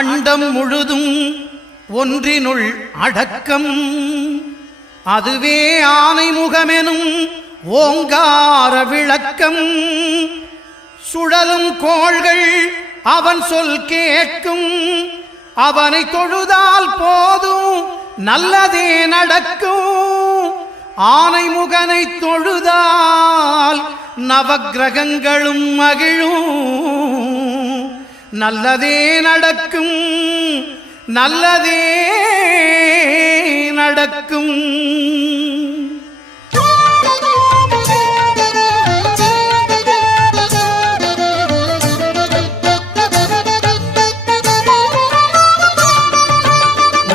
அண்டம் முழுதும் ஒன்றினுள் அடக்கம். அதுவே ஆனைமுகமெனும் ஓங்கார விளக்கம். சுழலும் கோள்கள் அவன் சொல் கேட்கும். அவனை தொழுதால் போதும் நல்லதே நடக்கும். ஆனைமுகனை தொழுதால் நவக்கிரகங்களும் மகிழும். நல்லதே நடக்கும், நல்லதே நடக்கும்.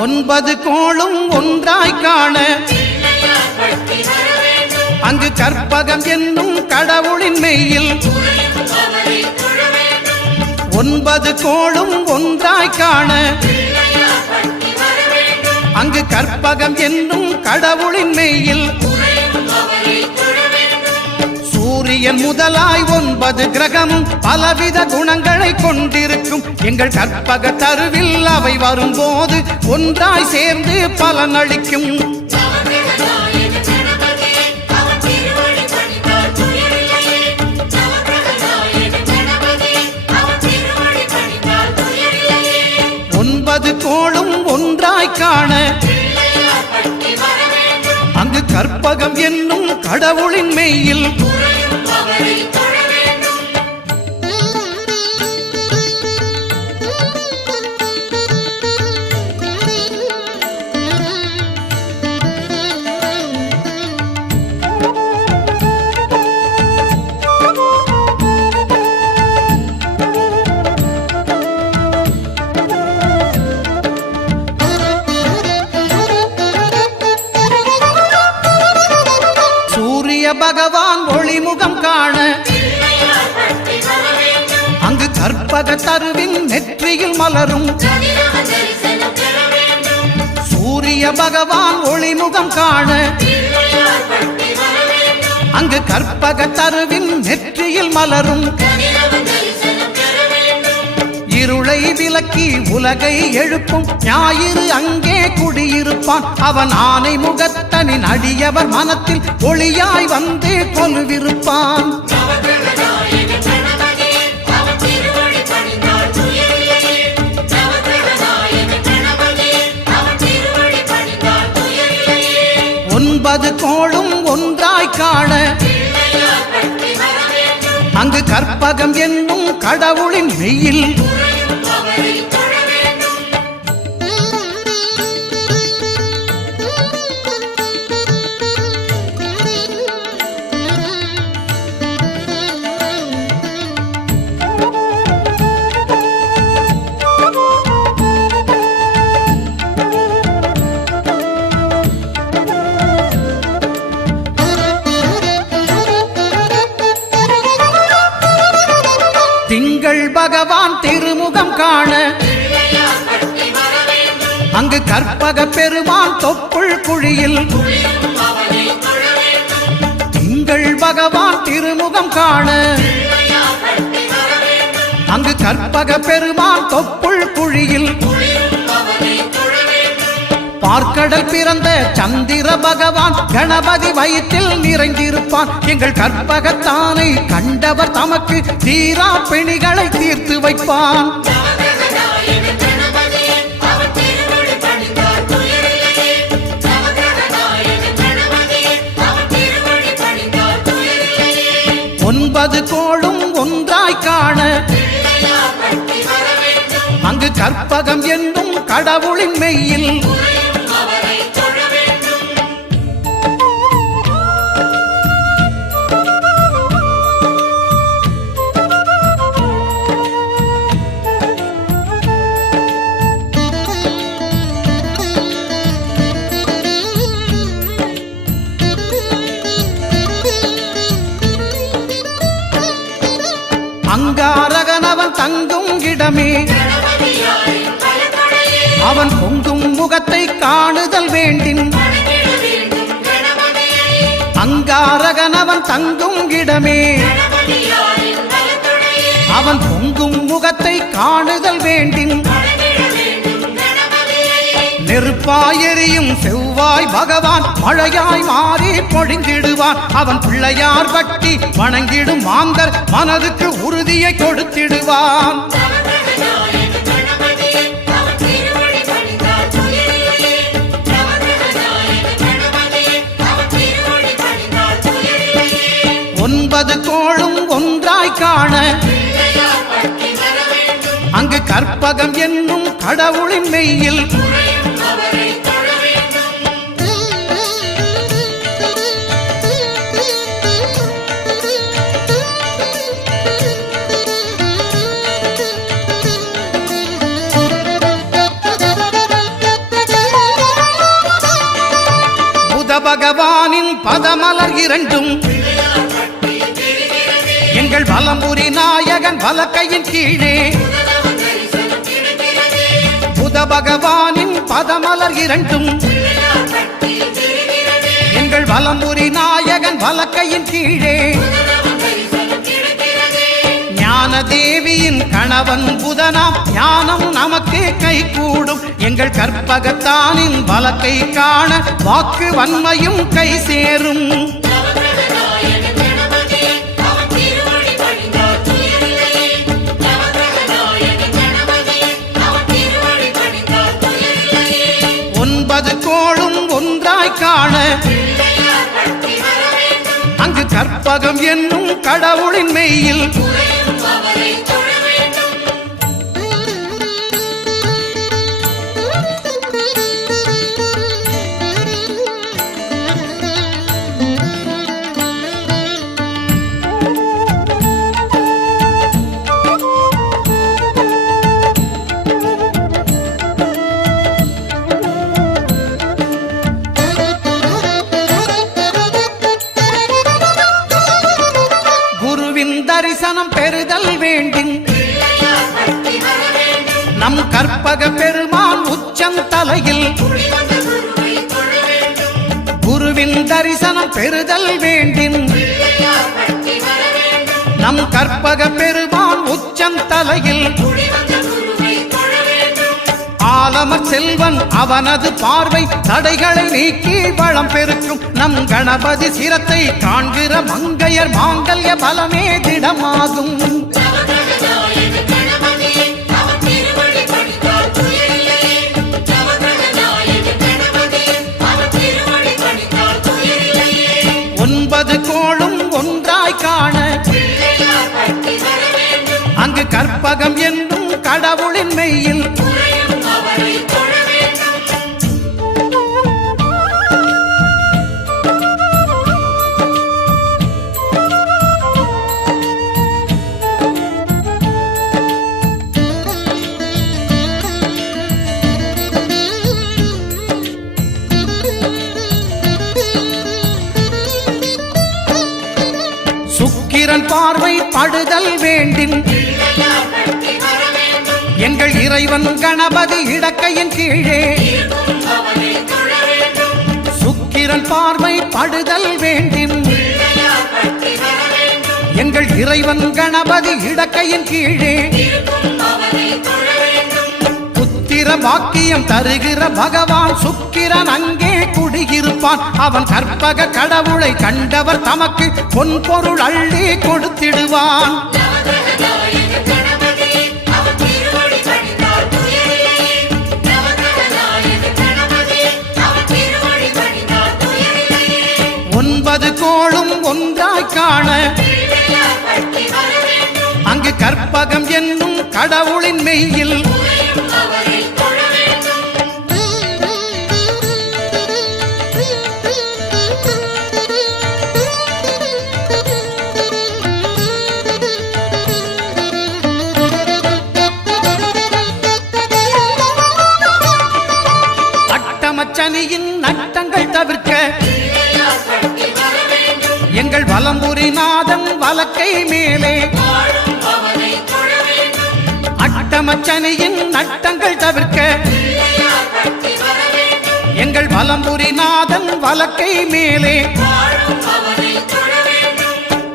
ஒன்பது கோளும் ஒன்றாய் காண அங்கு கற்பகம் என்னும் கடவுளின் மெய்யில். ஒன்பது கோளும் ஒன்றாய் காண அங்கு கற்பகம் என்னும் கடவுளின் மெய்யில். சூரியன் முதலாய் 9 கிரகமும் பலவித குணங்களை கொண்டிருக்கும். எங்கள் கற்பக தருவில் அவை வரும்போது ஒன்றாய் சேர்ந்து பலனளிக்கும். ஒன்பது கோளும் ஒன்றாய் காண அங்கு கற்பகம் என்னும் கடவுளின் மெய்யில். பகவான் ஒளிமுகம் காண அங்கு கற்பக தருவின் நெற்றியில் மலரும். சூரிய பகவான் ஒளிமுகம் காண அங்கு கற்பக தருவின் நெற்றியில் மலரும். இருளை விலக்கி உலகை எழுப்பும் ஞாயிறு அங்கே குடியிருப்பான். அவன் ஆனை முகத்தனின் அடியவர் மனத்தில் ஒளியாய் வந்து கொலுவிருப்பான். ஒன்பது கோளும் ஒன்றாய் காண அங்கு கற்பகம் என்னும் கடவுளின் மெய்யில். திங்கள் பகவான் திருமுகம் காண அங்கு கற்பக பெருமான் தொப்புள் குழியில். திங்கள் பகவான் திருமுகம் காண அங்கு கற்பக பெருமான் தொப்புள் குழியில். பார்க்கடல் பிறந்த சந்திர பகவான் கணபதி வயிற்றில் நிறைந்திருப்பான். எங்கள் கற்பகத்தானை கண்டவர் தமக்கு தீரா பிணிகளை தீர்த்து வைப்பான். ஒன்பது கோளும் ஒன்றாய் காண அங்கு கற்பகம் என்னும் கடவுளின் மெய்யில். அங்காரகனவன் தங்கும் இடமே அவன் பொங்கும் முகத்தை காணுதல் வேண்டின். அங்காரகனவன் தங்கும் இடமே அவன் பொங்கும் முகத்தை காணுதல் வேண்டின். நெருப்பாயெறியும் செவ்வாய் பகவான் மழையாய் மாறி பொழிந்திடுவான். அவன் பிள்ளையார் பட்டி வணங்கிடும் மாந்தர் மனதுக்கு உறுதியை கொடுத்திடுவான். ஒன்பது கோளும் ஒன்றாய் காண அங்கு கற்பகம் என்னும் கடவுளின் மெய்யில் புத பகவானின் பதமலர் இரண்டும் எங்கள் வலம்புரி நாயகன் வலக்கையின் கீழே. புத பகவானின் பதமலர் இரண்டும் எங்கள் வலம்புரி நாயகன் வலக்கையின் கீழே. ஞான தேவியின் கணவன் புதனாம் ஞானம் நமக்கு கை கூடும். எங்கள் கற்பகத்தானின் வலக்கை காண வாக்கு வன்மையும் கை சேரும். ஒன்பது கோளும் ஒன்றாய் காண அங்கு கற்பகம் என்னும் கடவுளின் மெய்யில் தரிசனம் பெறுதல் வேண்டும். நம் கற்பக பெருமான் உச்சந்தலையில் குருவின் தரிசனம் பெறுதல் வேண்டும். நம் கற்பக பெருமான் உச்சந்தலையில் ஆலமர் செல்வன் அவனது பார்வை தடைகளை நீக்கி வளம் பெருக்கும். நம் கணபதி சிரத்தை காண்கிற மங்கையர் மாங்கல்ய பலமே திடமாகும். ஒன்பது கோளும் ஒன்றாய் காண அங்கு கற்பகம் என்னும் கடவுளின் மெய்யில் சுக்கிரன் பார்வை படுதல் வேண்டும். எங்கள் இறைவன் கணபதி இடக்கையின் கீழே சுக்கிரன் பார்வை படுதல் வேண்டும். எங்கள் இறைவன் கணபதி இடக்கையின் கீழே புத்திர பாக்கியம் தருகிற பகவான் சுக்கிரன் அங்கே குடியிருப்பான். அவன் கற்பக கடவுளை கண்டவர் தமக்கு பொன் பொருள் அள்ளி கொடுத்திடுவான். ஒன்பது கோளும் ஒன்றாய் காண அங்கு கற்பகம் என்னும் கடவுளின் மெய்யில் அட்டமச்சனியின் நட்டங்கள் தவிர்க்க எங்கள் வலம்புரி நாதன் வலக்கை மேலே அட்டமச்சனியின் நட்டங்கள் தவிர்க்க எங்கள் வலம்புரி நாதன் வலக்கை மேலே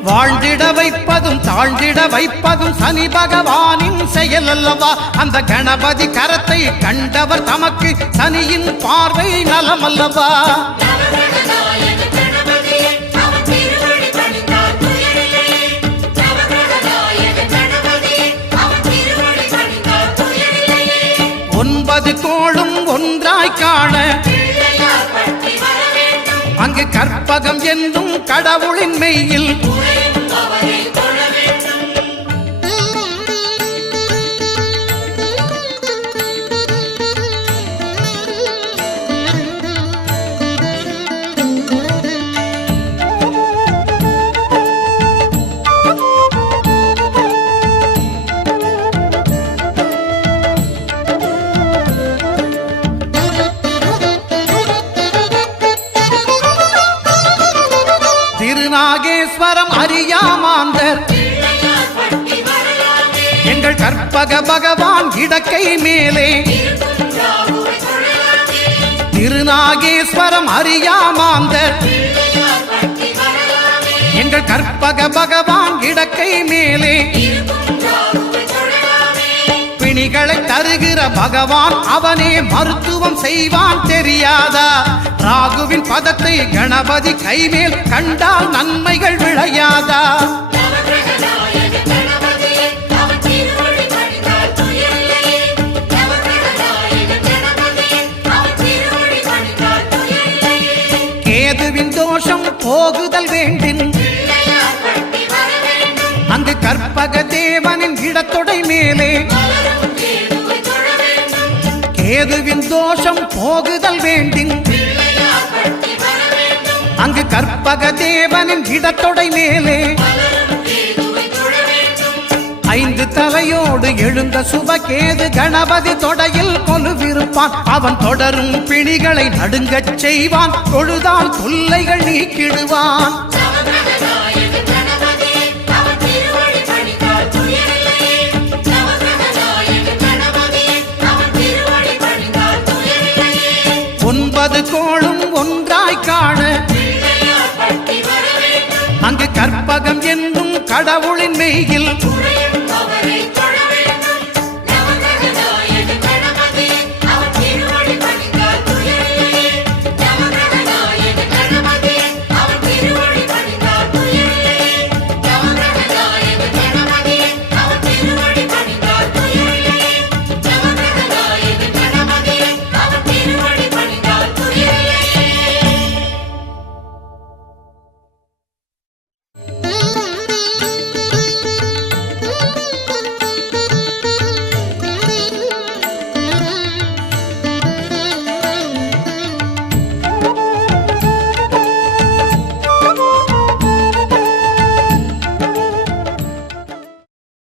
வாழ்ந்திட வைப்பதும் தாழ்ந்திட வைப்பதும் சனி பகவானின் செயல் அல்லவா? அந்த கணபதி கரத்தை கண்டவர் தமக்கு சனியின் பார்வை நலம் அல்லவா? ஒன்பது கோளும் ஒன்றாய் காண அங்கு கற்பகம் என்னும் கடவுளின் மெய்யில் திருநாகேஸ்வரம் அறியாமாந்தர் எங்கள் கற்பக பகவான் இடக்கை மேலே திருநாகேஸ்வரம் அறியாமாந்தர் எங்கள் கற்பக பகவான் இடக்கை மேலே பிணிகளை தருகிற பகவான் அவனே மருத்துவம் செய்வான் தெரியாதா? ராகுவின் பதத்தை கணபதி கைமேல் கண்டால் நன்மைகள் விளையாதா? கேதுவின் தோஷம் போகுதல் வேண்டின் அங்கு கற்பக தேவனின் இடத்தொடை மேலே கேதுவின் தோஷம் போகுதல் வேண்டின் அங்கு கற்பக தேவனின் இடத்தொடை மேலே ஐந்து தலையோடு எழுந்த சுபகேது கணபதி தொடையில் கொலுவிருப்பான். அவன் தொடரும் பிணிகளை நடுங்கச் செய்வான். தொழுதால் தொல்லைகள் நீக்கிடுவான். ஒன்பது கோளும் ஒன்றாய் காண அங்கு கற்பகம் என்னும் கடவுள்